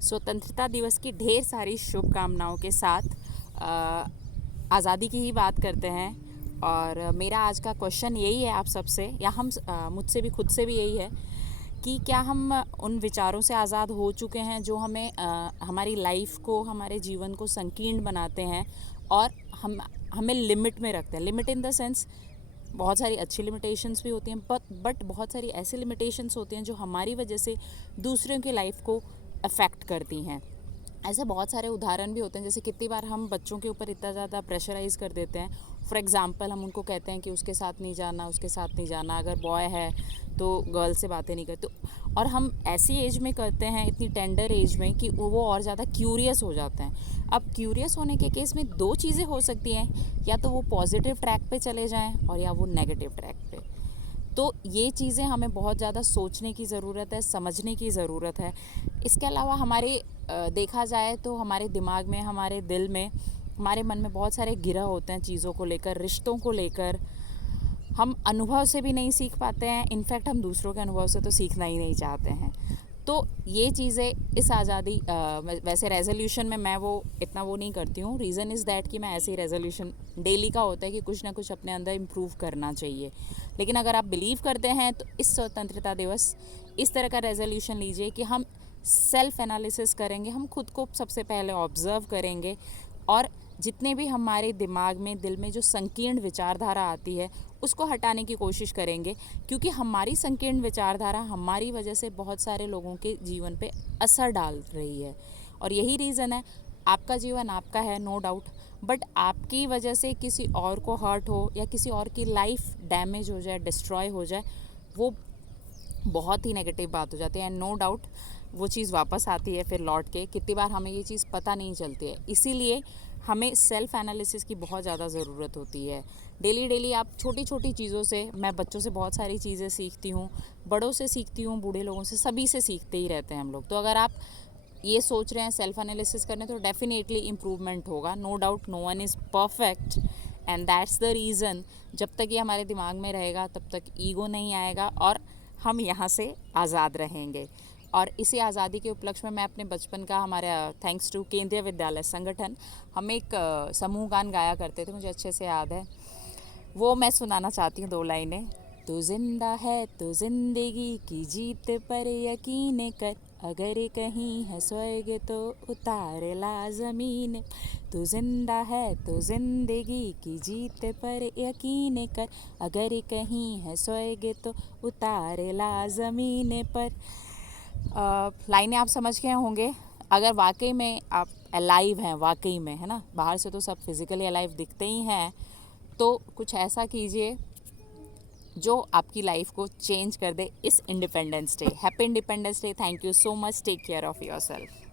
स्वतंत्रता दिवस की ढेर सारी शुभकामनाओं के साथ आज़ादी की ही बात करते हैं। और मेरा आज का क्वेश्चन यही है आप सबसे, या हम मुझसे भी, खुद से भी यही है कि क्या हम उन विचारों से आज़ाद हो चुके हैं जो हमें हमारी लाइफ को, हमारे जीवन को संकीर्ण बनाते हैं और हमें लिमिट में रखते हैं। लिमिट इन द सेंस, बहुत सारी अच्छी लिमिटेशंस भी होती हैं, बट बहुत सारी ऐसी लिमिटेशंस होती हैं जो हमारी वजह से दूसरों की लाइफ को अफेक्ट करती हैं। ऐसे बहुत सारे उदाहरण भी होते हैं, जैसे कितनी बार हम बच्चों के ऊपर इतना ज़्यादा प्रेशराइज़ कर देते हैं। फॉर एग्ज़ाम्पल, हम उनको कहते हैं कि उसके साथ नहीं जाना, उसके साथ नहीं जाना, अगर बॉय है तो गर्ल से बातें नहीं करते। और हम ऐसी एज में करते हैं, इतनी टेंडर एज में, कि वो और ज़्यादा क्यूरियस हो जाते हैं। अब क्यूरियस होने के केस में दो चीज़ें हो सकती हैं, या तो वो पॉजिटिव ट्रैक पे चले जाएं और या वो नेगेटिव ट्रैक पे। तो ये चीज़ें हमें बहुत ज़्यादा सोचने की ज़रूरत है, समझने की ज़रूरत है। इसके अलावा हमारे देखा जाए तो हमारे दिमाग में, हमारे दिल में, हमारे मन में बहुत सारे गिरह होते हैं चीज़ों को लेकर, रिश्तों को लेकर। हम अनुभव से भी नहीं सीख पाते हैं, इनफैक्ट हम दूसरों के अनुभव से तो सीखना ही नहीं चाहते हैं। तो ये चीज़ें इस आज़ादी, वैसे रेजोल्यूशन में मैं वो इतना वो नहीं करती हूँ। रीज़न इज़ दैट कि मैं ऐसे ही रेजोल्यूशन डेली का होता है कि कुछ ना कुछ अपने अंदर इम्प्रूव करना चाहिए। लेकिन अगर आप बिलीव करते हैं तो इस स्वतंत्रता दिवस इस तरह का रेजोल्यूशन लीजिए कि हम सेल्फ एनालिसिस करेंगे, हम खुद को सबसे पहले ऑब्ज़र्व करेंगे और जितने भी हमारे दिमाग में, दिल में जो संकीर्ण विचारधारा आती है उसको हटाने की कोशिश करेंगे, क्योंकि हमारी संकीर्ण विचारधारा हमारी वजह से बहुत सारे लोगों के जीवन पे असर डाल रही है। और यही रीज़न है, आपका जीवन आपका है, नो डाउट, बट आपकी वजह से किसी और को हर्ट हो या किसी और की लाइफ डैमेज हो जाए, डिस्ट्रॉय हो जाए, वो बहुत ही नेगेटिव बात हो जाती है। एंड नो डाउट वो चीज़ वापस आती है फिर लौट के। कितनी बार हमें ये चीज़ पता नहीं चलती है। इसीलिए हमें सेल्फ एनालिसिस की बहुत ज़्यादा ज़रूरत होती है। डेली आप छोटी छोटी चीज़ों से, मैं बच्चों से बहुत सारी चीज़ें सीखती हूँ, बड़ों से सीखती हूँ, बूढ़े लोगों से, सभी से सीखते ही रहते हैं हम लोग। तो अगर आप ये सोच रहे हैं सेल्फ एनालिसिस करने, तो डेफिनेटली इम्प्रूवमेंट होगा। No doubt, no one is perfect, and that's the reason. जब तक ये हमारे दिमाग में रहेगा तब तक ईगो नहीं आएगा और हम यहाँ से आज़ाद रहेंगे। और इसी आज़ादी के उपलक्ष्य में मैं अपने बचपन का, हमारे थैंक्स टू केंद्रीय विद्यालय संगठन, हम एक समूह गान गाया करते थे, मुझे अच्छे से याद है। वो मैं सुनाना चाहती हूँ, 2 लाइनें। तू जिंदा है तो जिंदगी की जीत पर यकीन कर, अगर कहीं है स्वर्ग तो उतार ला ज़मीन। तू जिंदा है तो जिंदगी की जीत पर यकीन कर, अगर कहीं है स्वर्ग तो उतार ला ज़मीन पर। लाइनें आप समझ गए होंगे। अगर वाकई में आप अलाइव हैं, वाकई में, है ना, बाहर से तो सब फिज़िकली अलाइव दिखते ही हैं, तो कुछ ऐसा कीजिए जो आपकी लाइफ को चेंज कर दे इस independence day. Happy independence day. Thank you so much. Take care of your self.